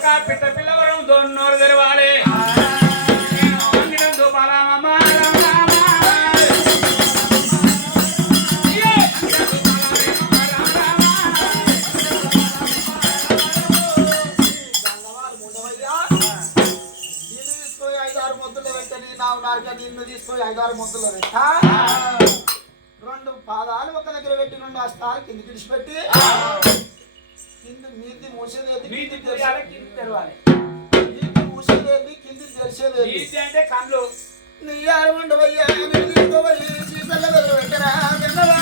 ఒక పిట్ట పిల్లవరం దొన్నోరు తెరవాలి నిన్ను తీసుకొని 5-6 ముద్దలు పెట్టా 2 పాదాలు ఒక దగ్గర పెట్టి 2 హస్తాలు కిందికి విడిచిపెట్టి కింద మీది మూసేదేది మీది తెరవాలి కింది తెరవాలి మీది మూసేదేది కింది తెరిచేదేది మీది అంటే కళ్ళు నీ యారు ఉండవయ్యా నేను తీసుకోవాలి సీతల దగ్గర పెట్టరా గంగవా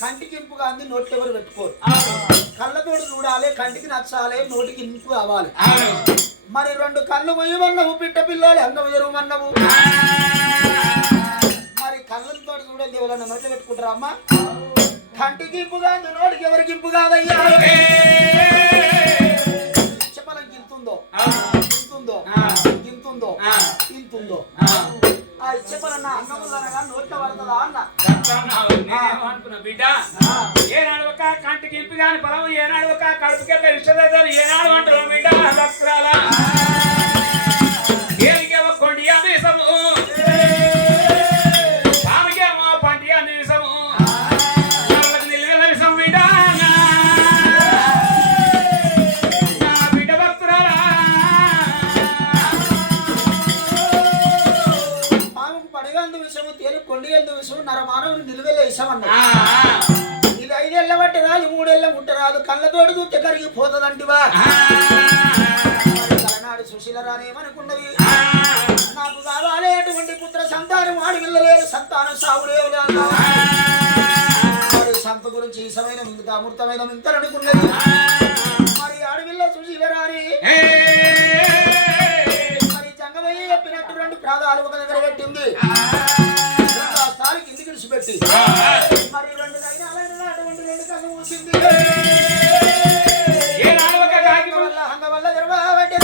కంటికి ఇంపుగా అంది నోటికి ఎవరు పెట్టుకోరు కళ్ళతోడు చూడాలి కంటికి నచ్చాలి నోటికి ఇంపు కావాలి మరి 2 కళ్ళు మొయ్యమన్నావు పిట్ట పిల్లలు అన్నవు ఎరుమన్నావు మరి కళ్ళతో చూడండి ఎవరన్నా నోట్లు పెట్టుకుంటారా అమ్మా కంటికి ఇంపుగా అంది నోటికి ఎవరికి ఇంపు కాదయ్యా చెప్పలం గింతుందో గింతుందో గింతుందో ఇంతుందో చెప్పనన్నా అన్నములనగా నోట్ల పడుతుందా అన్న అనుకున్నా బిడ్డ ఏనాడు ఒక కంటికి ఇంపి కాని పొలం ఏనాడు ఒక కడుపుకెళ్ళ విషయం ఏనాడు అంటారు బిడ్డ దక్కురాలా ఏమికేమో కొండి అన్నిసము ఆమెకేమో పంటి అన్నిసము నిల్వెళ్ళ విషం బిడ్డ బిడ్డ భక్తురాలా కొండి ఎందు విషయం నరమానవుని నిలువెల్ల విషం అన్నా ఇది 5 ఏళ్ళ బట్టి రాదు 3 ఏళ్ళ ముట్ట రాదు కళ్ళతోడు చూస్తే కరిగిపోతుందంటివా కలనాడు సుశీల రానేమనుకున్నది నాకు కావాలి అటువంటి పుత్ర సంతానం ఆడవిల్లలేరు సంతానం సాగులేవు మరి సంత గురించి ఈసమైన మిగతా అమృతమైన మింతలనుకున్నది మరి ఆడవిల్ల సుశీల రాని మరి జంగమయ్య చెప్పినట్టు 2 ప్రాదాలు ఒక దగ్గర పెట్టింది కిందికి విడిచిపెట్టి మరి 2 అటువంటి 2 కళ్ళు మూసింది వల్ల తెరవబట్టి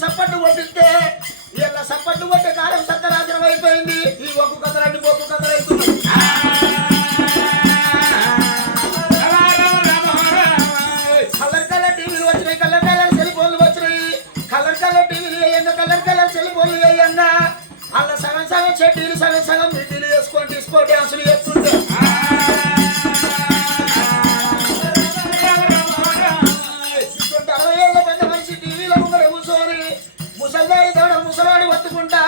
సప్పట్టు కొట్టిస్తే ఇలా సప్పట్టు కొట్టే కాలం సత్తరాజనం అయిపోయింది ఈ ఒక్కు కథలన్నీ బొక్కు కథలు అవుతుంది కలర్ కలర్ టీవీలు వచ్చినాయి కలర్ కలర్ సెల్ ఫోన్లు వచ్చినాయి కలర్ కలర్ టీవీలు వేయంగా కలర్ కలర్ సెల్ ఫోన్లు వేయంగా అలా సగం సగం చెట్టీలు సగం సగం మిడ్డీలు వేసుకొని డిస్కో డ్యాన్సులు చేస్తుంటే ముసలాడి వత్తుకుంటా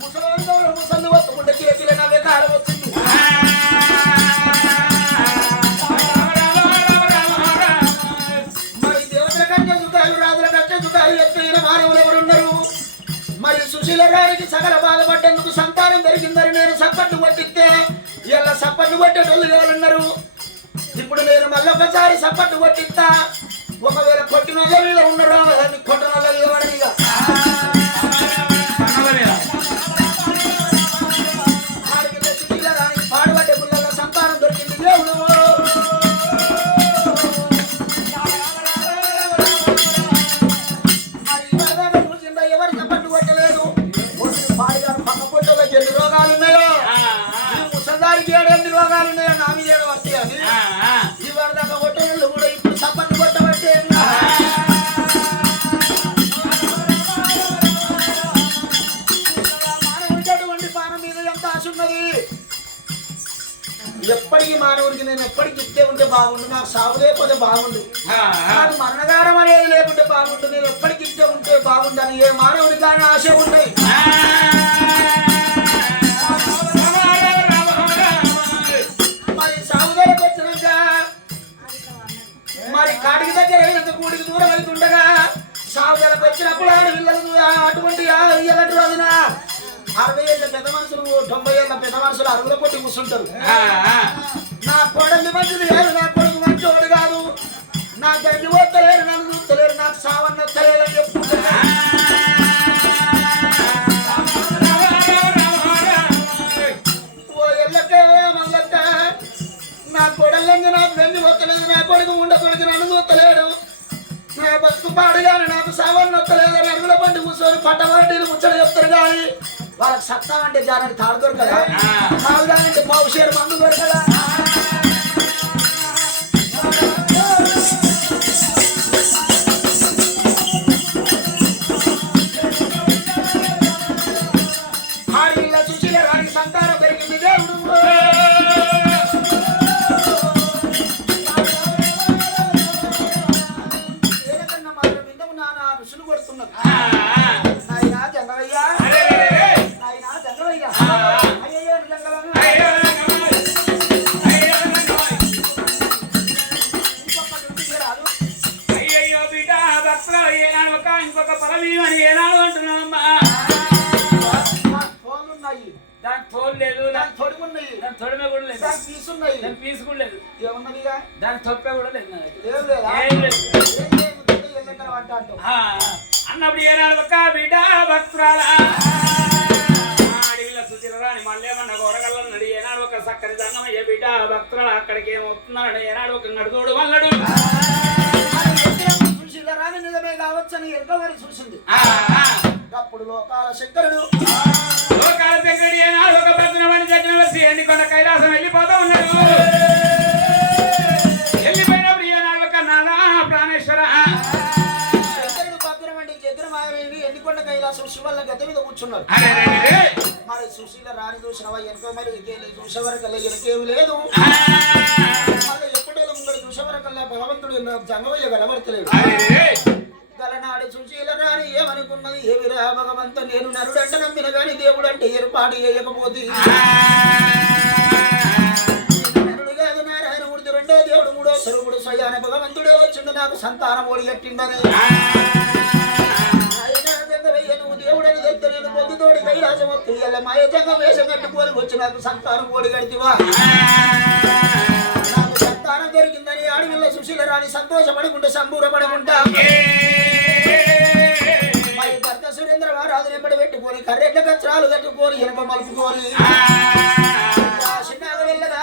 ముసలి వత్తుకుంటా చేతిలో నవ్వే కాలం వచ్చింది మరి దేవతల కంటే సుఖాలు రాజుల కంటే సుఖాలు ఎత్తైన మానవులు ఎవరున్నారు మరి సుశీల గారికి సగల బాధపడ్డందుకు సంతానం దొరికిందని నేను సప్పట్టు కొట్టిస్తే ఇలా సప్పట్టు కొట్టేటోళ్ళు ఎవరున్నారు ఇప్పుడు నేను మళ్ళొకసారి సప్పట్టు కొట్టిస్తా ఒకవేళ కొట్టిన వాళ్ళ మీద ఉన్నారు కొట్టిన వాళ్ళ మీద పడనిగా పాడుబడ్డే పుల్ల సంతానం దొరికింది దేవుడు ఎవరు సప్పట్టు కొట్టలేదు బాగుండు, నాకు సాగు లేకపోతే బాగుండు, నాకు మరణగారం అనేది లేకుంటే బాగుండు, నేను ఎప్పటికి ఇచ్చే ఉంటే బాగుండని ఏ మానవుని కానీ ఆశ ఉండదు. మరి సాగుదలకు వచ్చినాక మరి కాడికి దగ్గర అయినంత కూడికి దూరం అవుతుండగా సాగుదలకు వచ్చినప్పుడు ఆడపిల్లలు అటువంటి ఇయ్యలట్టు రోజున 60 ఏళ్ళ పెద్ద మనుషులు 90 ఏళ్ళ పెద్ద మనుషులు అరుగుల కొట్టి కూర్చుంటారు. నా కొడుకు మంచిది లేదు, నా కొడుకు మంచోడు కాదు, నా గంజి పోతలేరు, నన్ను చూస్తలేరు, నాకు సావన్న వస్తలేరు అని చెప్పుకుంటారు. ఓ ఎల్లకే మల్లక్క నా కొడల్లంగి నాకు గంజి పోతలేదు, నా కొడుకు ఉండ కొడుకు నన్ను చూస్తలేడు, నా బతుకు పాడుగాను నాకు సావన్న వస్తలేదు అని అరుగుల పండి కూర్చొని పట్టవాటిని ముచ్చట చెప్తారు. కానీ వాళ్ళకి సత్తా అంటే జానంటే తాడు దొరకదా, తాగుదానంటే పావుషేరు మందు దొరకదా. ఆడిల్ల సుశీల రాణి సంతానం పెరిగింది దేవుడు. ఏదన్నా మాత్రం విందము నాన్న ఋషులు కొడుతున్నారు. నాయనా జంగవయ్యా, నాయనా జంగవయ్యా, అయ్యయ్యో జంగవయ్యా, అయ్యయ్యో బిడ్డ భక్తులు ఏనాడు ఒక ఇంకొక పరమీవని ఏనాడు అంటున్నామమ్మా. ఫోన్లున్నాయి, దానికి తోలు లేదు, దానికి తొడుగున్నాయి, దాని తొడమే కూడా లేదు, దానికి పీసున్నాయి, దాని పీసు కూడా లేదు, ఏమున్నదిగా దాని తొప్పే కూడా లేదు నా దగ్గర. ఏం లేదా ఏం లేదు. అన్నప్పుడు ఏనాడు ఒక బిడ్డ భక్తురాలా అడవిలో సుచిరాని మళ్ళేమన్నా గోడగల్లన్నాడు. ఏనాడు ఒక చక్కని దంగమయ్య బిడ్డ భక్తురాలు అక్కడికి ఏమవుతున్నాడు. ఏనాడు ఒక నడుదోడు వల్లడు రాని నిజమే కావచ్చని ఎంతవరకు చూసింది. అప్పుడు లోకాల శంకరుడు ఏనాడు ఒక భద్రమణి దగ్గర వచ్చి ఎన్నికొన్న కైలాసం వెళ్ళిపోతా ఉన్నాడు. వెళ్ళిపోయినప్పుడు ఏనాడు ఒక నాదా ప్రాణేశ్వర ఎన్నికొండ కైలాసం శివల్ల గత మీద కూర్చున్నాడు. మరి సుశీల రాని చూసినవా ఎంతో మరి చూసేవరకల్లా ఎనకేమి లేదు. మళ్ళీ ఎప్పుడైనా ముందు చూసేవరకల్లా భగవంతుడు జంగవయ్య కనబడతలేడు. గలనాడు సుశీల రాని ఏమనుకున్నది, ఏమిరా భగవంత నేను నరుడంట నమ్మిన గాని దేవుడు అంటే ఏర్పాటు చేయకపోతే నరుడు కాదు నారాయణమూర్తి రెండో దేవుడు మూడో స్వరూపుడు స్వయాన భగవంతుడే వచ్చిండు నాకు సంతానం ఓడి కట్టిండని. నువ్వు దేవుడని చెప్తే నేను పొద్దుతోడి కైలాసం వస్తూ ఇలా మాయజంగా వేషం కట్టుకొని వచ్చి నాకు సంతానం ఓడి కడితివా, నాకు సంతానం దొరికిందని అడవిలో సుశీల రాని సంతోషపడుకుంటూ సంబూరపడుకుంటా మరి భర్త సురేంద్ర మహారాజు వెంబడి పెట్టుకొని కర్రెట్ల కచ్చరాలు కట్టుకొని ఇనప మలుపుకొని చిన్నగా వెళ్ళగా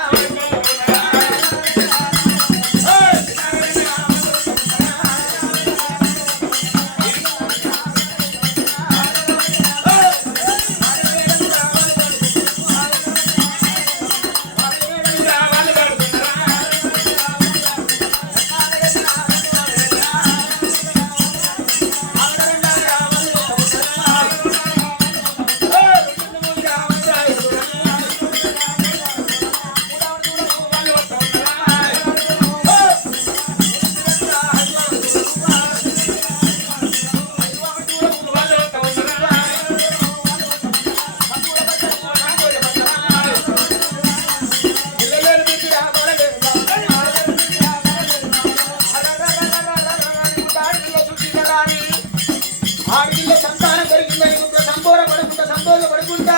ఆడపిల్ల సంతానం పెరిగిందని సంబోరపడుకుంటా సంతోషపడుకుంటా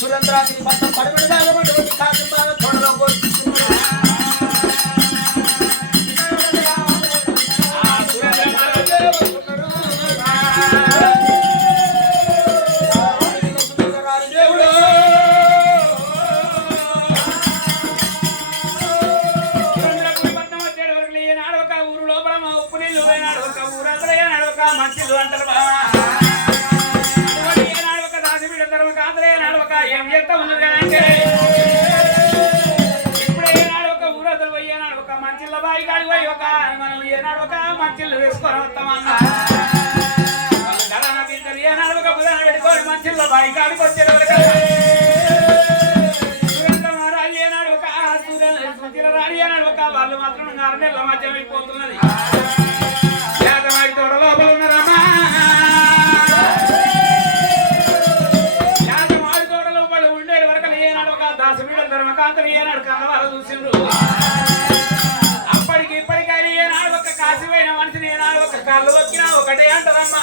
సురేంద్రానికి మొత్తం పడబడి తాగబడి కాసి బాగా తోడలో మంచిది అంటారు. ఏనాడు ఒక దాసి బిడ్డరు కాదులే ఏనాడు ఒక ఏం చేస్తా ఉన్నది కదంటే ఇప్పుడు ఏనాడు ఒక ఊరదలు పోయి ఏనాడు ఒక మంచిళ్ళ బాయి కాడికి పోయి ఒక మనం ఏనాడు ఒక మంచిళ్ళు వేసుకొని వస్తామన్నా తింటారు. ఏనాడు ఒక బుధన పెట్టుకొని మంచిళ్ళ బాయి కాడికి వచ్చేది సురేంద్ర మహారాజు ఏనాడు ఒక రాణి ఏనాడు ఒక వాళ్ళు అప్పటికి ఇప్పటికైనా ఏనాడు ఒక కాసిపోయిన మనిషిని ఏనాడు ఒక కాళ్ళు వక్కినా ఒకటే అంటారమ్మా.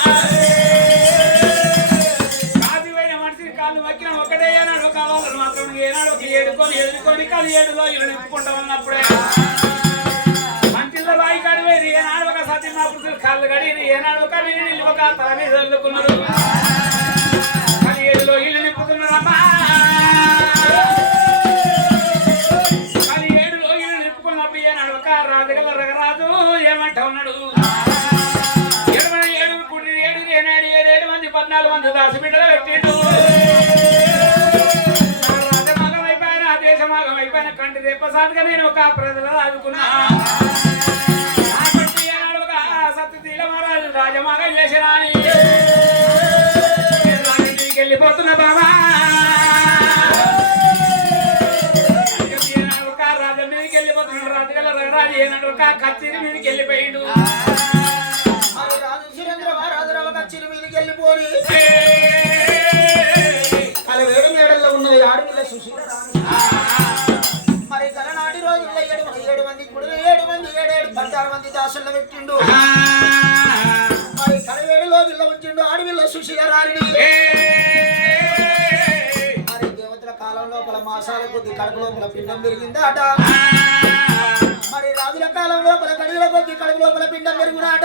కాసిపోయిన మనిషిని కాళ్ళు వక్కినా ఒకటే ఏనాడు ఒక వాళ్ళని మాత్రం ఏనాడు ఒక ఎదుర్కొని కాళ్ళు ఏడులో ఇల్లు నింపుకుంటామన్నప్పుడే మంచిలో బాయి కడివేది ఏనాడు ఒక సత్యం పురుషులు కాళ్ళు కడిగి ఏనాడు ఒక నీళ్ళు ఒక తలని చల్లుకున్నారు. కానీ ఏడులో ఇల్లు నింపుతున్నారమ్మా. రాజుగల రగరాజు ఏమంటా ఉన్నాడు. 7 మంది 14 మంది దాసిబిడ్డలు పెట్టిండు. రాజమాగం అయిపోయిన దేశమాగం అయిపోయిన కంటి రేపసాటుగా నేను ఒక ప్రజలు ఆదుకున్నా. సత్యశీల మహారాజు రాజమాగం చేసినా వెళ్ళిపోతున్నా బాబా. కచ్చిరి మీదకి వెళ్ళిపోయిండు. రాజు సురేంద్ర మహారాజు కచ్చిరి మీదకి వెళ్ళిపోయి అలా 7 మేడల్లో ఉన్నది ఆడపిల్ల సుశీల. మరి కలనాటి రోజుల్లో 7 మంది కుడులు 7 మంది 16 మంది దాసుల్లో పెట్టిండు. మరి కలవేడులో విల్ల ఉంచిండు ఆడపిల్ల సుశీల రాణిని. మరి దేవతల కాలం లోపల మాసాల కొద్ది కడుపు లోపల పిండం పెరిగిందాట. మరి రాజుల కాలం లోపల కడుగుల కొద్ది కడుపు లోపల పిండం పెరుగునాట.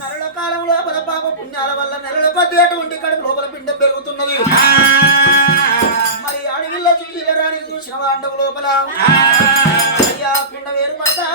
నరుల కాలం లోపల పాప పుణ్యాల వల్ల నెలల కొద్ది అటువంటి కడుపు లోపల పిండం పెరుగుతున్నది. మరి అడవిలో చూసి రాణిని చూసిన వాండవు లోపల అయ్యా పిండం ఏర్పడతా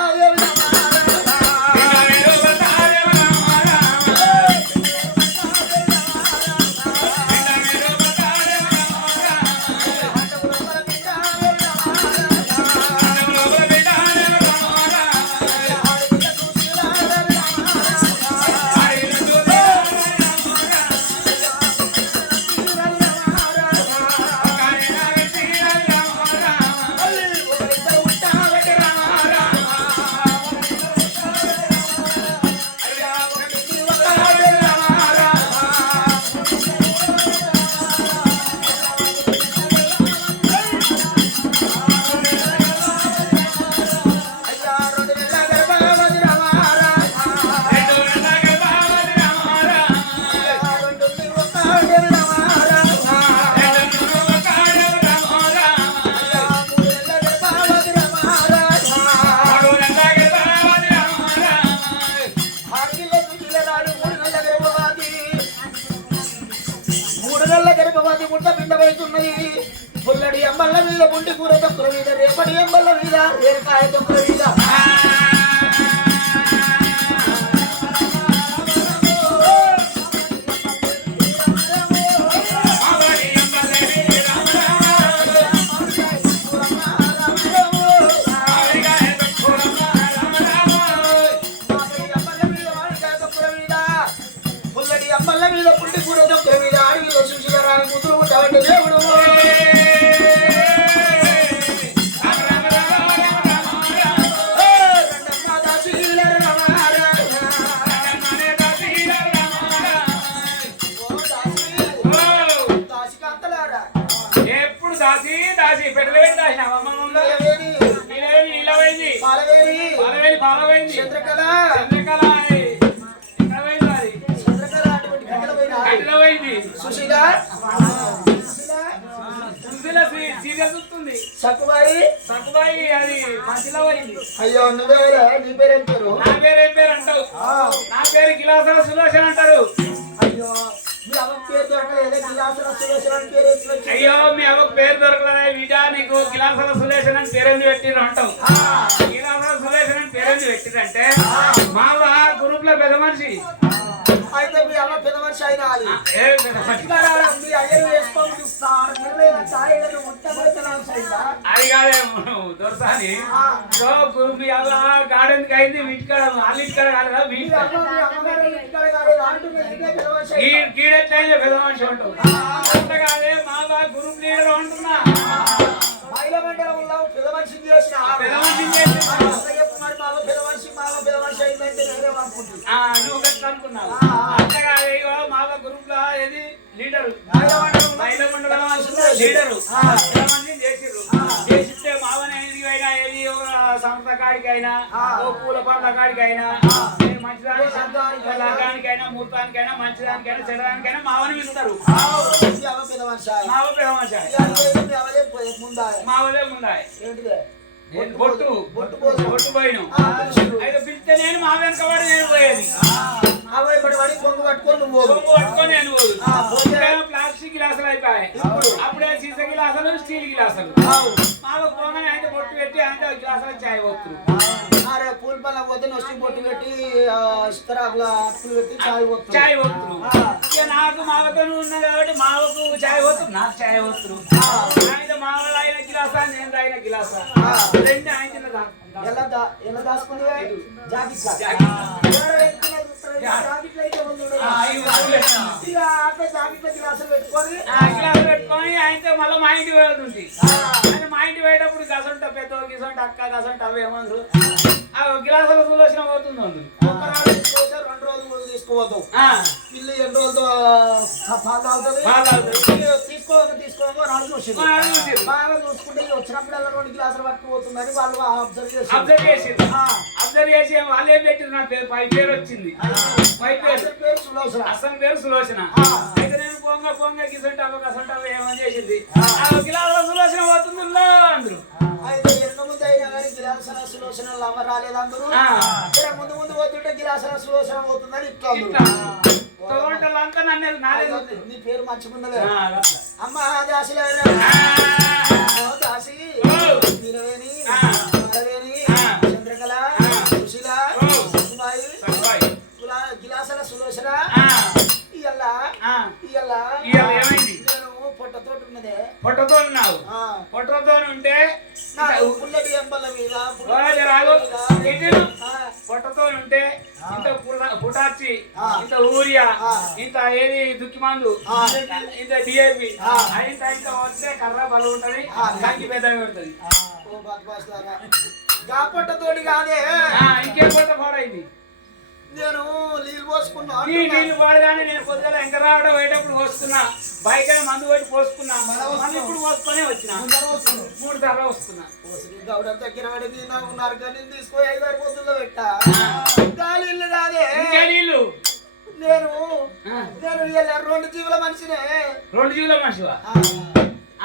పుల్లడి అంబల్ల మీద పుండి కూర తొక్కుల మీద రేపటి అంబల్ల మీద రేరకాయ తొక్కుల మీద పుల్లడి అంబల్ల మీద పుండి కూర తొక్కుల మీద ఆడవిలో సుశీల రాణి కూతురు ఉంటావంటే దేవుడు. అయ్యో నువ్వేరా నీ పేరేం పేరు? నా పేరేం పేరు అంటావు? నా పేరు గిలాసల సులోచన అంటారు. అయ్యో మీ అవ్వ పేరు దొరకలేదా? గిలాసల సులోచన అని పేరు ఎట్లా? అయ్యో మీ అవ్వ పేరు దొరకలేదు విజా నీకు గిలాసల సులోచన అని పేరెందు పెట్టిరు అంటావు. గిలాసల సులోచన అని పేరెందు పెట్టిరంటే మా గ్రూప్ లో పెద్ద మనిషి. అయితే మీ అమ్మ పెద్ద మనిషి అయినా అది మీ అయ్యలు వేసుకోవాలి అది కాదే దొరసాని మీ అవ్వ గార్డెన్ కి అయింది వీటికాడ అన్నిటికాడ కాలేదా కీడెట్లయితే పెద్ద మనిషి ఉంటావు అంత కాదే మా గ్రూప్ లీడర్ అంటున్నా మహిళ మండలంలో పెద్ద మనిషిని చేసిన పెద్ద మనిషిని చేసి పెద్ద మనిషి అయిందంటే నేనే అనుకుంటున్నా. నువ్వు ఎట్లా అనుకున్నావు? అంతగా మా గ్రూప్ లో ఏది లీడరు మహిళ మండలం లీడరు పెద్ద మనిషిని చేసిర్రు ముహూర్త కాడికైనా ఓ పూల పండ్ల కాడికైనా నేను మంచిదానికి లగ్గానికైనా ముహూర్తానికైనా మంచిదానికైనా చెడడానికైనా మావని పిలుస్తారు. మావలే ముందా బొట్టు పోయిన అయితే పిలిస్తే నేను మా వెనకబడి నేను పోయేది. కొంగు పట్టుకొని నేను పోదు. ప్లాస్టిక్ గిలాసులు అయిపోయాయి. అప్పుడే సీసా గిలాసులు స్టీల్ గిలాసులు. మాకు పోగానే అయితే బొట్టు పెట్టి అంటే గిలాసులు చాయ్ పోతున్నారు. పూల పళ్ళ పోతే నొచ్చి బొట్టు పెట్టి ఇస్తరాకుల అప్పులు పెట్టి చాయ్ పోతున్నారు. చాయ్ పోతున్నారు. ఇక నాకు మావతో ఉన్నది కాబట్టి మావకు చాయ్ పోతున్నారు, నాకు చాయ్ పోతున్నారు. ఆయన మావలు ఆయన గిలాసా నేను తాగిన గిలాసా రెండు ఆయన ఎలా దాచుకుంటే పెట్టుకొని ఆయనతో మళ్ళీ మా ఇంటి పోతుంది. ఆయన మా ఇంటి పోయేటప్పుడు గసంట పెద్ద గిసంట అక్క గసంట అవి ఏమన్నారు ఆ గిలాసుల సులోచన పోతుంది. 2 రోజులు తీసుకోవద్దు. ఇల్లు 2 రోజులతో తీసుకోమో బాగా చూసుకుంటే వచ్చినప్పుడు 2 గ్లాసులు పట్టుకుపోతుందని వాళ్ళు అబ్జర్వ్ చేసి వాళ్ళు ఏం పెట్టింది నా పేరు పై పేరు వచ్చింది. పై పేరు సులోచన, అసలు పేరు సులోచన. అయితే నేను పొంగ గిసంట గసంట ఏమని చేసింది గిలాసుల సులోచన పోతుంది అందరూ. అయితే ముందు అయినా కానీ గిలాసన సులోచన లవ రాలేదు అందరూ. ముందు పోతుంటే గిలాసన సులోచన పోతుందని ఇట్లా నీ పేరు మంచిగున్నదే అమ్మ దాసిలారా దాసి నీలవేణి మరవేణి చంద్రకళ సుశీల సుబాయి గిలాసన సులోచన నేను పొట్టతో ఉన్నదే. పొట్టతో ఉన్నావు. పొట్టతో ఉంటే పుల్లటి ఎంబల మీద పొట్టతో ఉంటే ఇంత పుటాచి ఇంత ఊరియా ఇంత ఏది దుక్కి మందు ఇంత డిఏపి ఇంత వస్తే కర్ర బలం ఉంటది, కంకి పెద్దగా ఉంటది. పొట్టతోటి కాదే ఇంకేం పొట్ట పాడైంది. నేను నీళ్ళు పోసుకున్నా. నీళ్ళు పాడగానే నేను పొద్దున ఎంక రావడం పోయేటప్పుడు పోసుకున్నా. బైక్ మందు పెట్టి పోసుకున్నా. మళ్ళీ ఇప్పుడు పోసుకొని వచ్చిన 3 సార్లు వస్తున్నా. గౌడ దగ్గర పడి ఉన్నారు కానీ తీసుకొని 5-6 పొద్దుల్లో పెట్టా. నీళ్ళు కాదే నీళ్ళు. నేను 2 జీవుల మనిషినే. 2 జీవుల మనిషివా?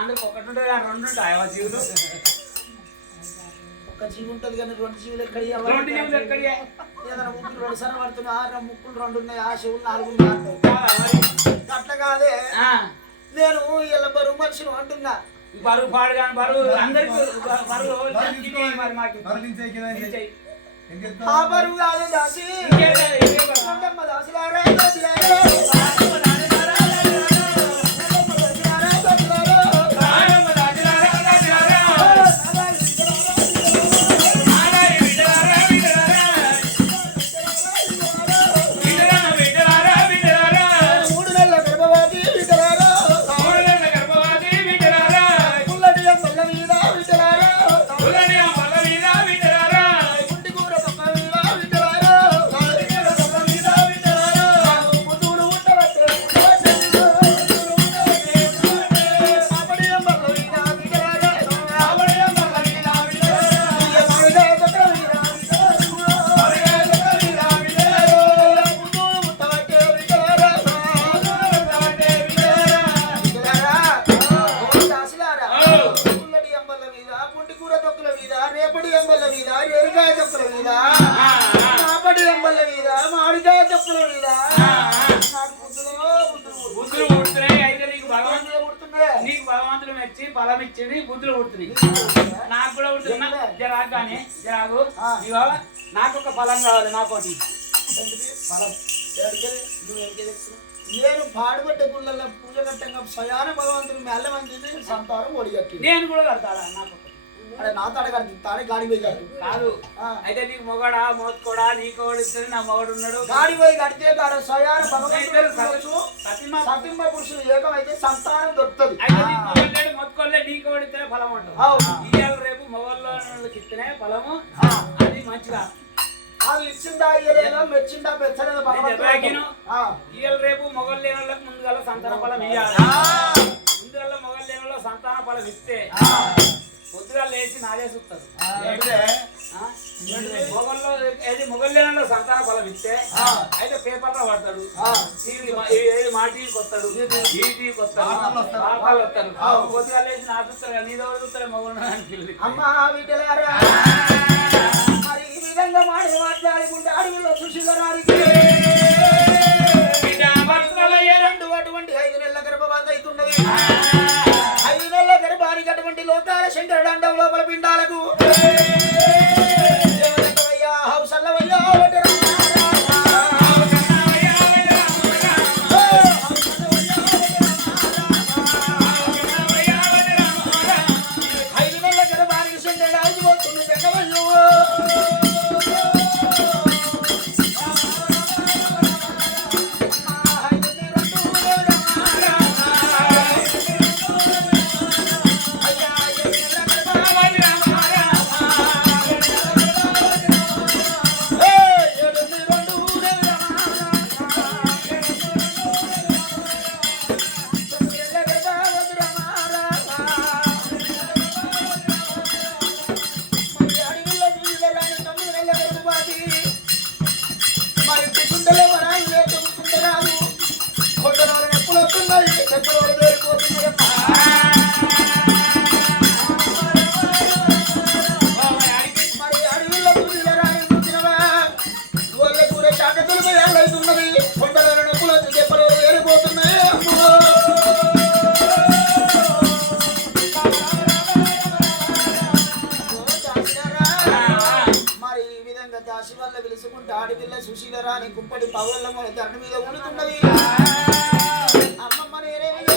అందుకు ఒకటి ఉంటుంది 2 ఉంటాయి ఆ జీవులు. ఒక జీవి ఉంటది కానీ 2 జీవులు ఎక్కడ? 2 జీవులు ఎక్కడ? ఏదైనా ముక్కులు 2 సార్లు పడుతున్నా. ముక్కులు 2 ఉన్నాయి, ఆ చెవులు 4 ఉన్నాయి. అట్లా కాదే నేను ఇలా బరువు మనిషిని అంటున్నా. బరువు పాడు కానీ బరువు అందరికి ఆ బరువు కాదే దాసి దాసిలారా ఫలం ఇచ్చేది బుద్ధులు పుడుతుంది. నాకు కూడా పుడుతున్నా జరాగు కానీ జరాగు ఇగో నాకు ఒక ఫలం కావాలి. నాకోటి ఫలం నేను పాడుబట్టే గుళ్ళల్లో పూజ కట్టంగా స్వయాన భగవంతుని మెల్ల మంది సంతానం ఒడిగట్టి నేను కూడా కడతాడా? నాకు అరే నా తాడ కడుతుంది తాడే గాడి పోయి కట్టు కాదు. అయితే నీకు మొగడా మోసుకోడా నీకు ఓడిస్తుంది, నా మొగడు ఉన్నాడు. గాడి పోయి కడితే తాడు స్వయాన భగవంతుడు సతింబ పురుషులు ఏకమైతే సంతానం దొరుకుతుంది. అయితే నీకు మొగలేడు మొత్తుకోలేదు, నీకు ఓడితేనే ఫలం ఉంటుంది. ఇవాళ రేపు మొగల్లో ఇస్తేనే ఫలము, అది మంచిగా. అది ఇచ్చిందా ఇయ్యలేదా, మెచ్చిందా మెచ్చలేదా ఇవాళ రేపు మొగలు లేని వాళ్ళకి ముందుగల సంతాన ఫలం ఇవ్వాలి. ముందుగల మొగలు లేని వాళ్ళ సంతాన ఫలం ఇస్తే పొద్దుగా లేచి నాదే చూస్తారు ఏంటిదే? మొగల్లో ఏది మొగల్లేనో సంతాన ఫలం ఇస్తే అయితే పేపర్లో పడతాడు ఏది మా టీవీకి వస్తాడు ఈ టీవీకి వస్తాడు వార్తలు వస్తారు పొద్దుగా లేచి నా చూస్తారు నీ దగ్గర చూస్తారు మొగలు అని పిల్లలు అమ్మా వీటిలారా మరి ఈ విధంగా మాట్లాడుకుంటే అడవిలో సుశీలరానికి అటువంటి 5 నెలల గర్భవాస అవుతున్నది 5 నెలల గర్భానికి అటువంటి లోకాల శంకరుడు అండం లోపల పిండాలకు హౌసల్లవయ్యా దాసి వల్ల పిలుచుకుంటే ఆడిపిల్ల సుశీలరాని కుంపటి పవళ్ళ ధరణ మీద ఉడుతున్నది అమ్మమ్మ నేనేమి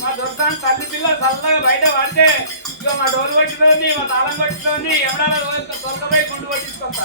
మా దొరసాన్ని తల్లి పిల్ల చల్లగా బయట పడితే ఇక మా డోర్ కొట్టినోని మా తాళం కొట్టినోని ఎవడాల తొలకపోయి గుండు కొట్టించుకుంటా